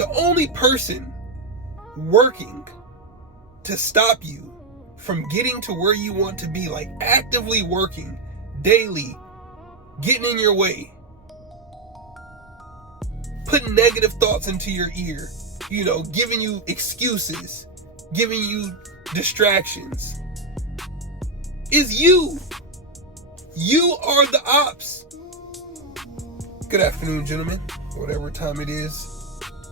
The only person working to stop you from getting to where you want to be, like actively working daily, getting in your way, putting negative thoughts into your ear, giving you excuses, giving you distractions, is you. You are the ops. Good afternoon, gentlemen, whatever time it is,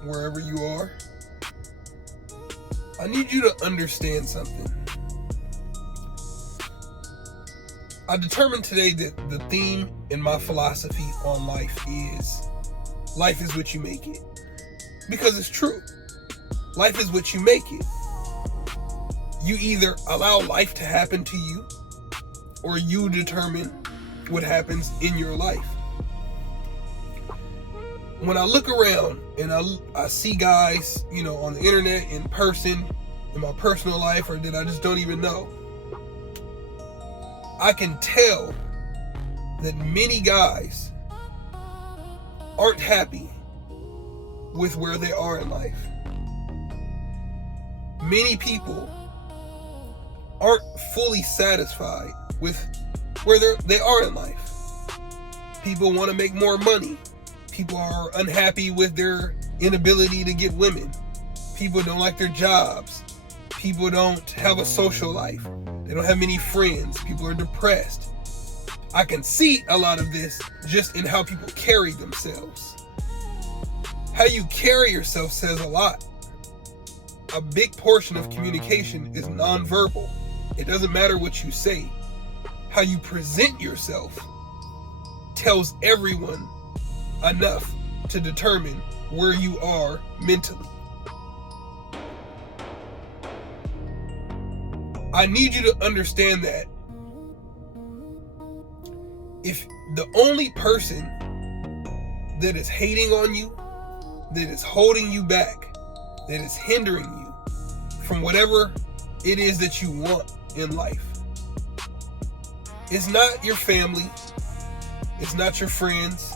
wherever you are. I need you to understand something. I determined today that the theme in my philosophy on life is what you make it. Because it's true. Life is what you make it. You either allow life to happen to you, or you determine what happens in your life. When I look around and I see guys, on the internet, in person, in my personal life, or that I just don't even know, I can tell that many guys aren't happy with where they are in life. Many people aren't fully satisfied with where they are in life. People want to make more money. People are unhappy with their inability to get women. People don't like their jobs. People don't have a social life. They don't have many friends. People are depressed. I can see a lot of this just in how people carry themselves. How you carry yourself says a lot. A big portion of communication is nonverbal. It doesn't matter what you say. How you present yourself tells everyone enough to determine where you are mentally. I need you to understand that if the only person that is hating on you, that is holding you back, that is hindering you from whatever it is that you want in life, it's not your family, it's not your friends,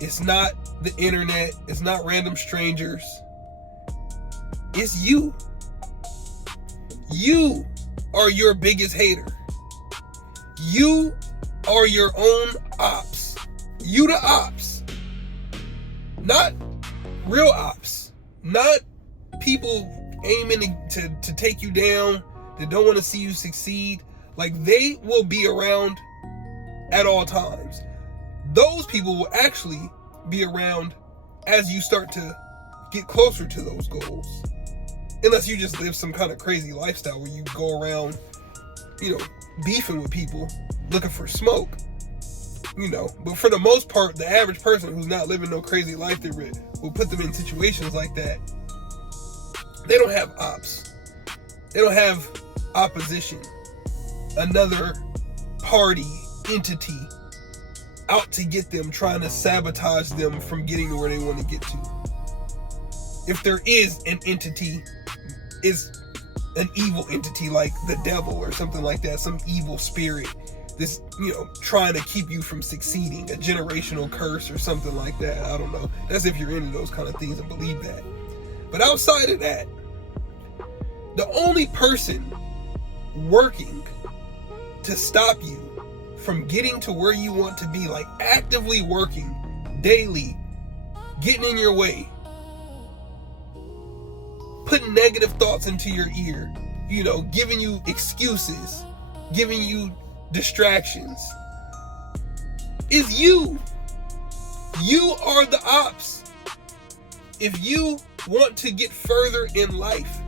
it's not the internet, it's not random strangers, it's you. You are your biggest hater. You are your own ops. You the ops. Not real ops. Not people aiming to take you down, that don't want to see you succeed. Like, they will be around at all times. Those people will actually be around as you start to get closer to those goals. Unless you just live some kind of crazy lifestyle where you go around, beefing with people, looking for smoke. But for the most part, the average person who's not living no crazy life that will put them in situations like that, they don't have ops. They don't have opposition. Another party, entity, out to get them, trying to sabotage them from getting to where they want to get to. If there is an entity, is an evil entity like the devil or something like that, some evil spirit, this, trying to keep you from succeeding, a generational curse or something like that. I don't know. That's if you're into those kind of things and believe that. But outside of that, the only person working to stop you from getting to where you want to be, like actively working daily, getting in your way, putting negative thoughts into your ear, giving you excuses, giving you distractions, is you. You are the ops. If you want to get further in life,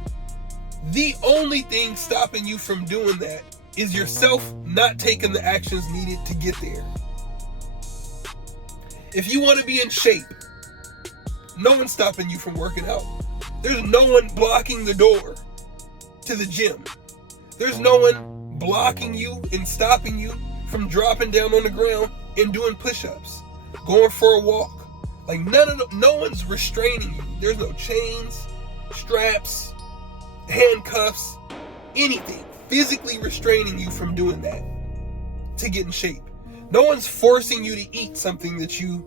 the only thing stopping you from doing that is yourself not taking the actions needed to get there. If you want to be in shape, no one's stopping you from working out. There's no one blocking the door to the gym. There's no one blocking you and stopping you from dropping down on the ground and doing push-ups, going for a walk. Like, no one's restraining you. There's no chains, straps, handcuffs, anything physically restraining you from doing that to get in shape. No one's forcing you to eat something that you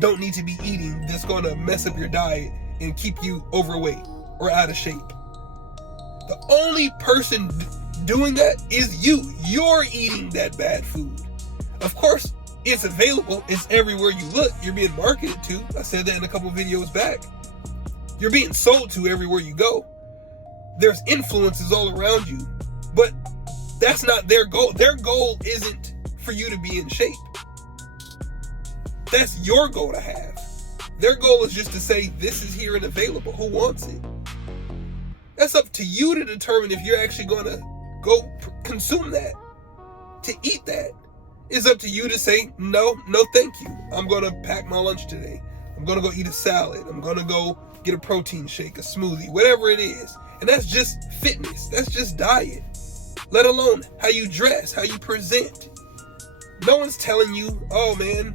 don't need to be eating, that's going to mess up your diet and keep you overweight or out of shape. The only person doing that is you. You're eating that bad food. Of course, it's available. It's everywhere you look. You're being marketed to. I said that in a couple videos back. You're being sold to everywhere you go. There's influences all around you. But that's not their goal. Their goal isn't for you to be in shape. That's your goal to have. Their goal is just to say, this is here and available. Who wants it? That's up to you to determine if you're actually going to go consume that, to eat that. It's up to you to say, no thank you. I'm going to pack my lunch today. I'm going to go eat a salad. I'm going to go get a protein shake, a smoothie, whatever it is. And that's just fitness. That's just diet. Let alone how you dress, how you present. No one's telling you, oh man,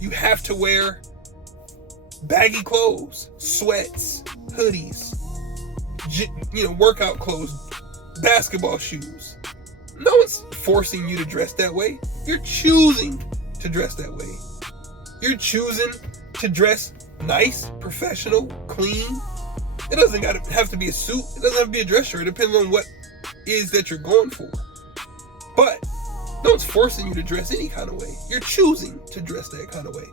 you have to wear baggy clothes, sweats, hoodies, workout clothes, basketball shoes. No one's forcing you to dress that way. You're choosing to dress that way. You're choosing to dress nice, professional, clean. It doesn't have to be a suit. It doesn't have to be a dress shirt. It depends on what is that you're going for. But no one's forcing you to dress any kind of way. You're choosing to dress that kind of way.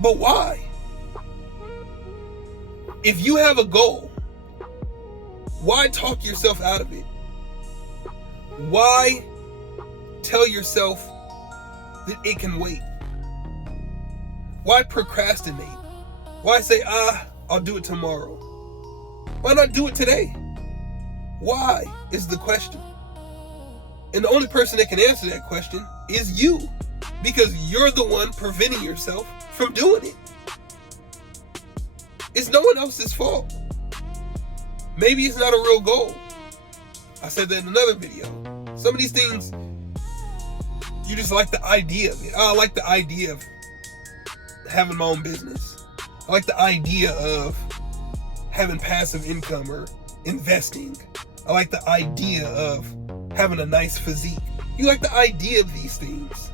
But why? If you have a goal, why talk yourself out of it? Why tell yourself that it can wait? Why procrastinate? Why say, I'll do it tomorrow? Why not do it today? Why is the question. And the only person that can answer that question is you, because you're the one preventing yourself from doing it. It's no one else's fault. Maybe it's not a real goal. I said that in another video. Some of these things, you just like the idea of it. I like the idea of having my own business. I like the idea of having passive income or investing. I like the idea of having a nice physique. You like the idea of these things.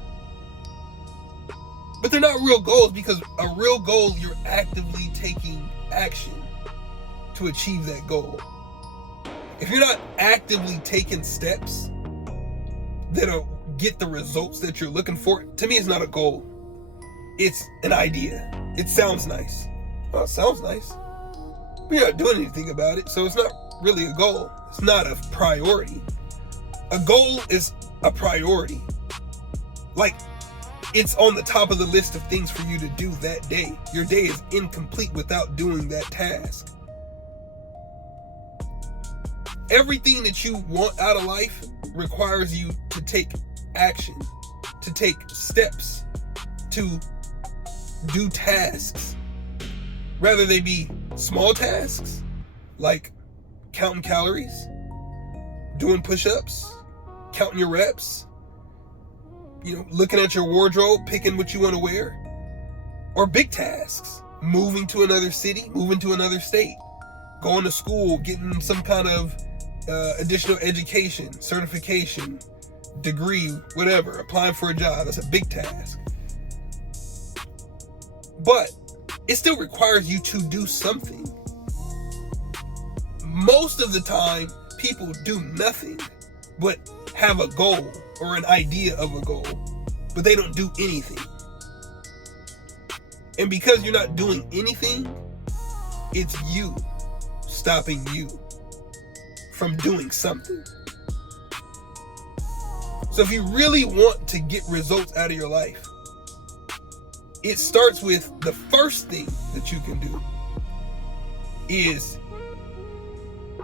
But they're not real goals, because a real goal, you're actively taking action to achieve that goal. If you're not actively taking steps that'll get the results that you're looking for, to me, it's not a goal. It's an idea. It sounds nice. Well, it sounds nice. But you're not doing anything about it, so it's not really a goal. It's not a priority. A goal is a priority. Like, it's on the top of the list of things for you to do that day. Your day is incomplete without doing that task. Everything that you want out of life requires you to take action, to take steps, to do tasks. Whether they be small tasks, like counting calories, doing push-ups, counting your reps, looking at your wardrobe, picking what you want to wear, or big tasks, moving to another city, moving to another state, going to school, getting some kind of additional education, certification, degree, whatever, applying for a job. That's a big task. But it still requires you to do something. Most of the time, people do nothing but have a goal or an idea of a goal, but they don't do anything. And because you're not doing anything, it's you stopping you from doing something. So if you really want to get results out of your life, it starts with the first thing that you can do is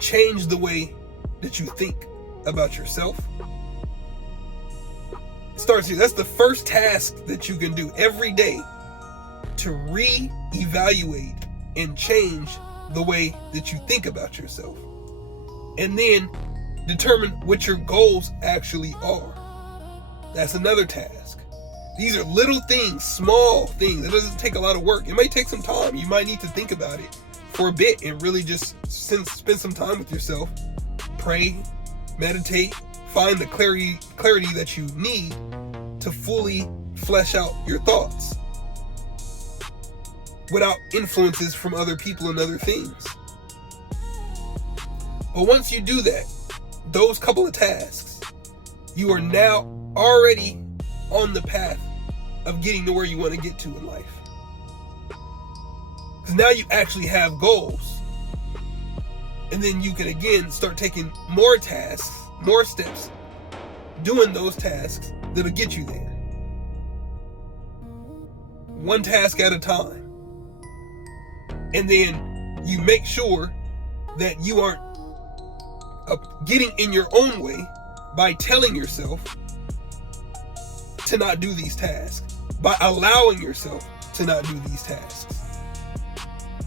change the way that you think about yourself. It starts here. That's the first task that you can do every day, to re-evaluate and change the way that you think about yourself. And then determine what your goals actually are. That's another task. These are little things, small things. It doesn't take a lot of work. It may take some time. You might need to think about it for a bit and really just spend some time with yourself. Pray, meditate, find the clarity that you need to fully flesh out your thoughts. without influences from other people and other things. But once you do that, those couple of tasks, you are now already on the path of getting to where you want to get to in life. Because now you actually have goals. And then you can again start taking more tasks, more steps, doing those tasks that'll get you there. One task at a time. And then you make sure that you aren't getting in your own way by telling yourself to not do these tasks, by allowing yourself to not do these tasks.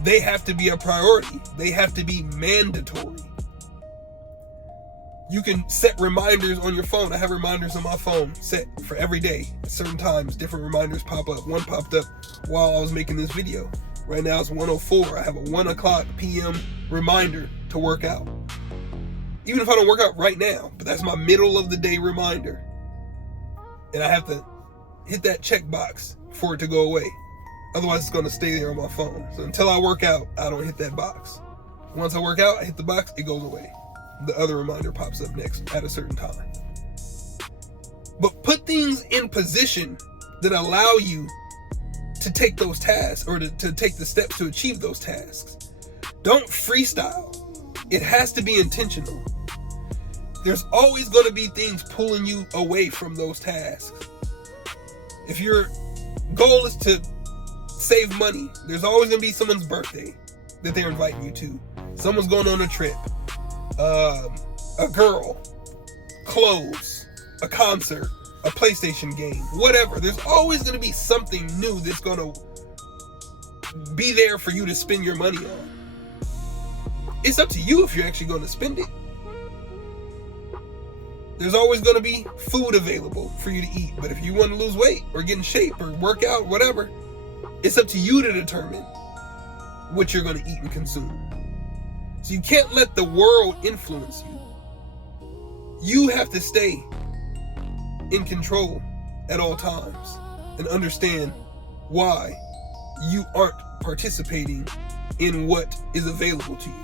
They have to be a priority. They have to be mandatory. You can set reminders on your phone. I have reminders on my phone set for every day. At certain times, different reminders pop up. One popped up while I was making this video. Right now it's 1:04. I have a 1 o'clock p.m. reminder to work out. Even if I don't work out right now, but that's my middle of the day reminder. And I have to hit that checkbox for it to go away. Otherwise, it's going to stay there on my phone. So until I work out, I don't hit that box. Once I work out, I hit the box, it goes away. The other reminder pops up next at a certain time. But put things in position that allow you to take those tasks or to take the steps to achieve those tasks. Don't freestyle. It has to be intentional. There's always going to be things pulling you away from those tasks. If your goal is to save money, there's always going to be someone's birthday that they're inviting you to. Someone's going on a trip. A girl. Clothes. A concert. A PlayStation game. Whatever. There's always going to be something new that's going to be there for you to spend your money on. It's up to you if you're actually going to spend it. There's always going to be food available for you to eat. But if you want to lose weight or get in shape or work out, whatever, it's up to you to determine what you're going to eat and consume. So you can't let the world influence you. You have to stay in control at all times and understand why you aren't participating in what is available to you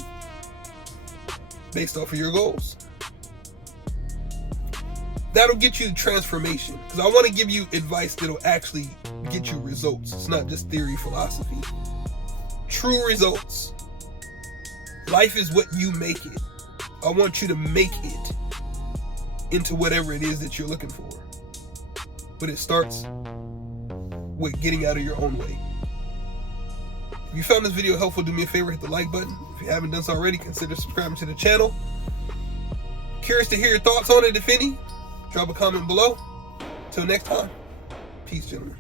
based off of your goals. That'll get you transformation, because I want to give you advice that'll actually get you results. It's not just theory, philosophy. True results. Life is what you make it. I want you to make it into whatever it is that you're looking for. But it starts with getting out of your own way. If you found this video helpful, do me a favor, hit the like button. If you haven't done so already, consider subscribing to the channel. Curious to hear your thoughts on it, if any. Drop a comment below. Till next time. Peace, gentlemen.